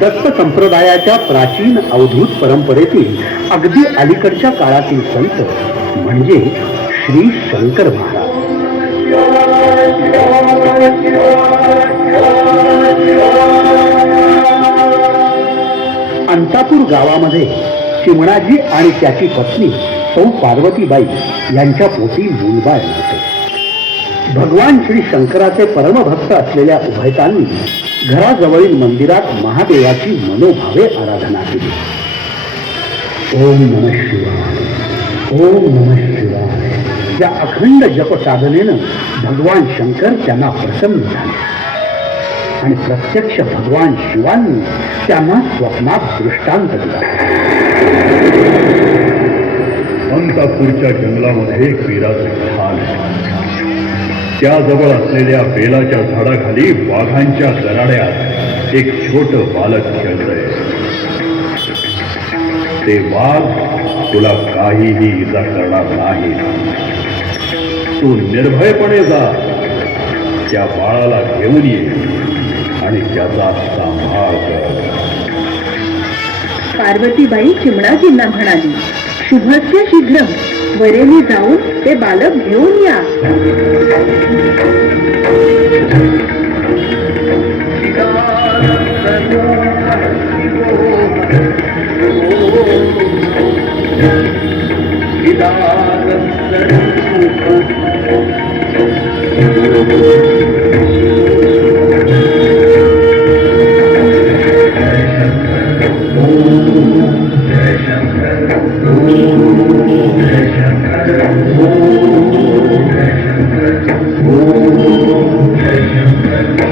दत्त संप्रदायाच्या प्राचीन अवधूत परंपरेतील अगदी अलीकडच्या काळातील संत म्हणजे श्री शंकर महाराज. अंतापूर गावामध्ये चिमणाजी आणि त्याची पत्नी सौ पार्वतीबाई यांच्या पोटी मूलबाळ होते भगवान श्री शंकराचे परमभक्त असलेल्या उभयतांनी घराजवळील मंदिरात महादेवाची मनोभावे आराधना केली. ओम नम शिवाय ओम नम शिवाय. या अखंड जप साधनेनं भगवान शंकर त्यांना प्रसन्न झाले. आणि प्रत्यक्ष भगवान शिवांनी त्यांना स्वप्नात दृष्टांत दिला. अंतापूरच्या जंगलामध्ये एक वीराचे स्थान आहे त्याजवळ असलेल्या बेलाच्या झाडाखाली वाघांच्या दराड्यात एक छोट बालक खेळलंय ते वाघ तुला काहीही इजा करणार नाही. तू निर्भयपणे जा. त्या बाळाला घेऊन ये आणि त्याचा सांभाळ कर. पार्वतीबाई चिमणाजींना म्हणाली शुभस्य शीघ्र वरेली जाऊन ते बालक घेऊन या.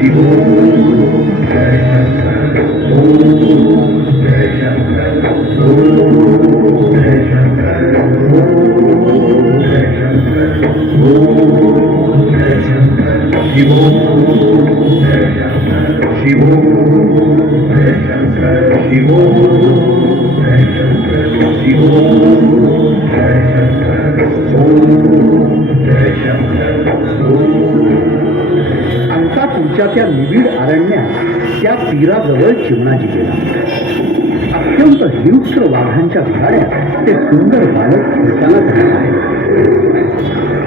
Thank you. निबिड अरण्यात त्या तीराजवळ चिमणाजी गेला अत्यंत हिंस्र वाघांच्या घराड्यात ते सुंदर बालक फिरताना आहे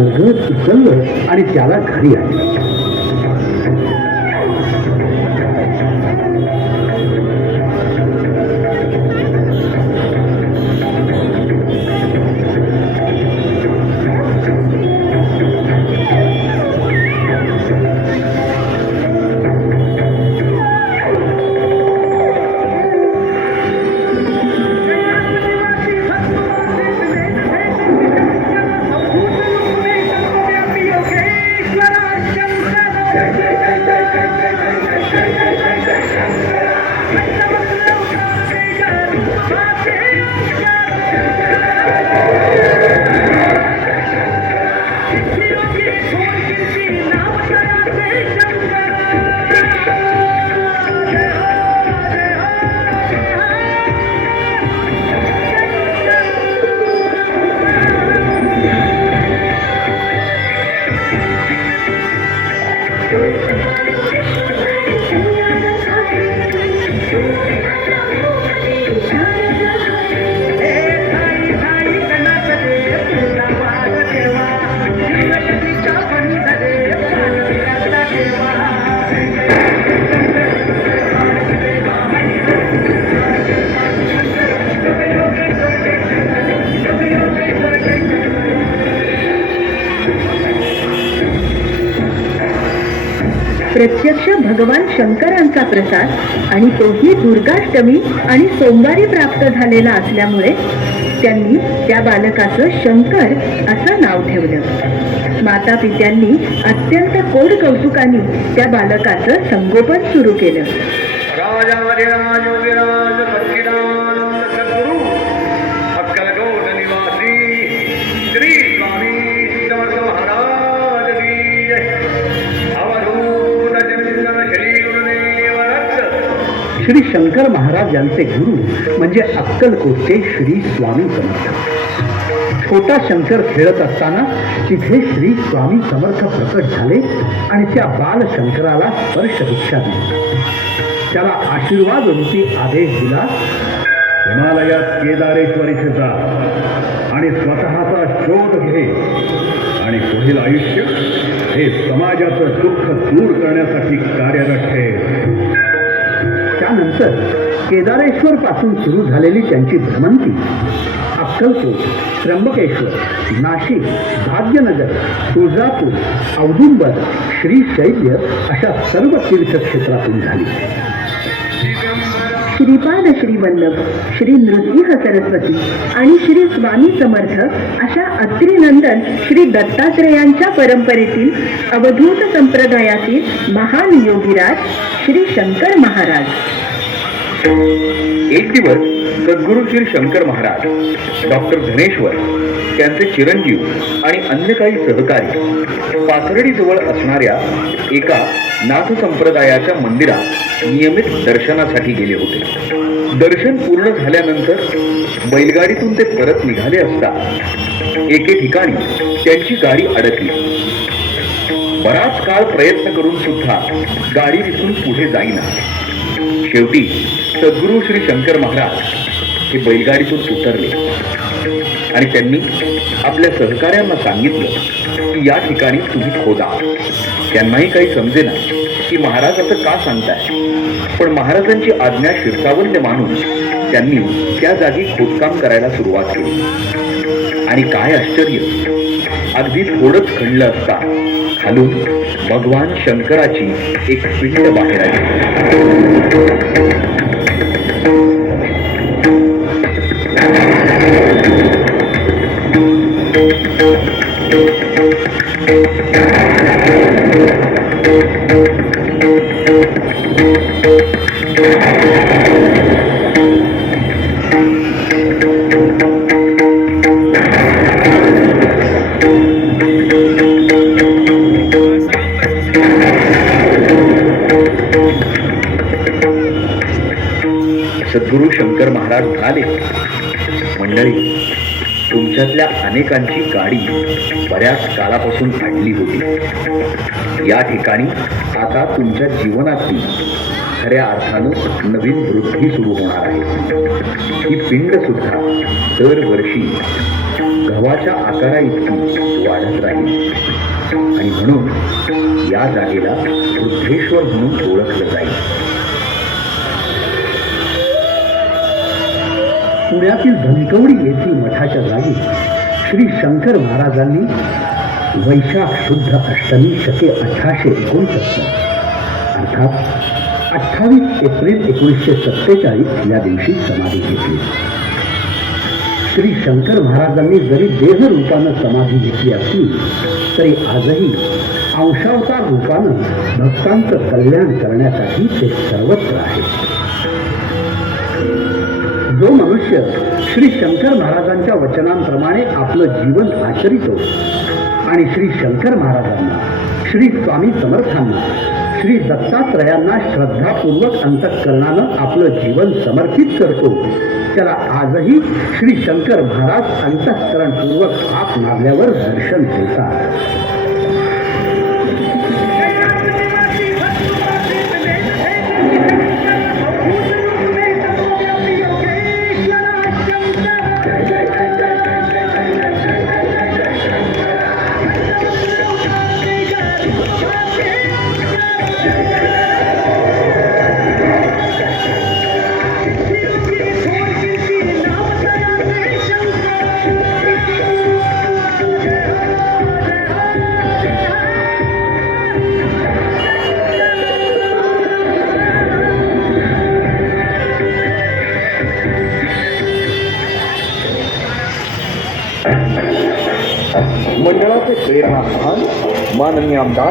बालक अलगद उचललं आणि त्याला घरी आणलं Thank. प्रत्यक्ष भगवान शंकरांचा प्रसाद आणि तोही दुर्गाष्टमी आणि सोमवारी प्राप्त झालेला असल्यामुळे त्यांनी त्या बालकाचं शंकर असं नाव ठेवलं. माता पित्यांनी अत्यंत कोड कौतुकाने त्या बालकाचं संगोपन सुरू केलं. श्री शंकर महाराज यांचे गुरु म्हणजे अक्कलकोटचे श्री स्वामी समर्थ. छोटा शंकर खेळत असताना तिथे श्री स्वामी समर्थ प्रकट झाले आणि त्या बाल शंकराला स्पर्श दीक्षा दिली. त्याला आशीर्वाद रूपी आदेश दिला हिमालयात केदारेश्वर इथे जा आणि स्वतःचा शोध घे आणि पुढील आयुष्य हे समाजाचं दुःख दूर करण्यासाठी कार्यरत ठेव. त्यानंतर केदारेश्वर पासून सुरू झालेली त्यांची भ्रमंती. अक्कलकोट त्र्यंबकेश्वर नाशिक भाग्यनगर तुळजापूर औदुंबर श्रीशैल्य अशा सर्व तीर्थक्षेत्रातून झाली. श्रीपाद श्री वल्लभ श्री नृसिंह सरस्वती आणि श्री स्वामी समर्थ अशा अत्रिनंदन श्री दत्तात्रेयांच्या परंपरेतील अवधूत संप्रदायातील महान योगीराज श्री शंकर महाराज. एक दिवस सद्गुरू श्री शंकर महाराज डॉक्टर धनेश्वर त्यांचे चिरंजीव आणि अन्य काही सहकारी पाथर्डी जवळ असणाऱ्या एका नाथ संप्रदायाच्या मंदिरात नियमित दर्शनासाठी गेले होते. दर्शन पूर्ण झाल्यानंतर बैलगाडीतून ते परत निघाले असता एके ठिकाणी त्यांची गाडी अडकली. बराच काळ प्रयत्न करून सुद्धा गाडी तिथून पुढे जाईना. शेवटी सद्गुरू श्री शंकर महाराज हे बैलगाडीतून उतरले. आणि त्यांनी आपल्या सहकाऱ्यांना सांगितलं की या ठिकाणी तुम्ही खोदा. त्यांनाही काही समजेना की महाराज असं का सांगताय? पण महाराजांची आज्ञा शिरसावल्य मानून त्यांनी त्या जागी खोदकाम करायला सुरुवात केली. आणि काय आश्चर्य! अगदी थोडंच खणलं असता खालून भगवान शंकराची एक पिंड बाहेर आली. सद्गुरू शंकर महाराज म्हणाले मंडळी तुमच्यातल्या अनेकांची गाडी बऱ्याच काळापासून अडली होती. या ठिकाणी आता तुमच्या जीवनातली खऱ्या अर्थानं नवीन वृद्धी सुरू होणार आहे. ही पिंड सुद्धा दरवर्षी गव्हाच्या आकारा इतकी वाढत राहील. आणि म्हणून या जागेला वृद्धेश्वर म्हणून ओळखलं जाईल. पुण्यातील धनकवडी येथील मठाच्या जागी श्री शंकर महाराजांनी वैशाख शुद्ध अष्टमी शके अठराशे एकोणसत्तर अर्थात अठ्ठावीस एप्रिल एकोणीसशे सत्तेचाळीस या दिवशी समाधी घेतली. श्री शंकर महाराजांनी जरी देहरूपानं समाधी घेतली असली तरी आजही अंशावतार रूपानं भक्तांचं कल्याण करण्यासाठी ते सर्वत्र आहे जो मनुष्य श्री शंकर महाराजांच्या वचनांप्रमाणे आपलं जीवन आचरितो आणि श्री शंकर महाराजांना श्री स्वामी समर्थांना श्री दत्तात्रयांना श्रद्धापूर्वक अंतःकरणानं आपलं जीवन समर्पित करतो त्याला आजही श्री शंकर महाराज अंतःकरणपूर्वक हात मारल्यावर दर्शन देतात. Mann, Mann, Mann, Mann, Mann,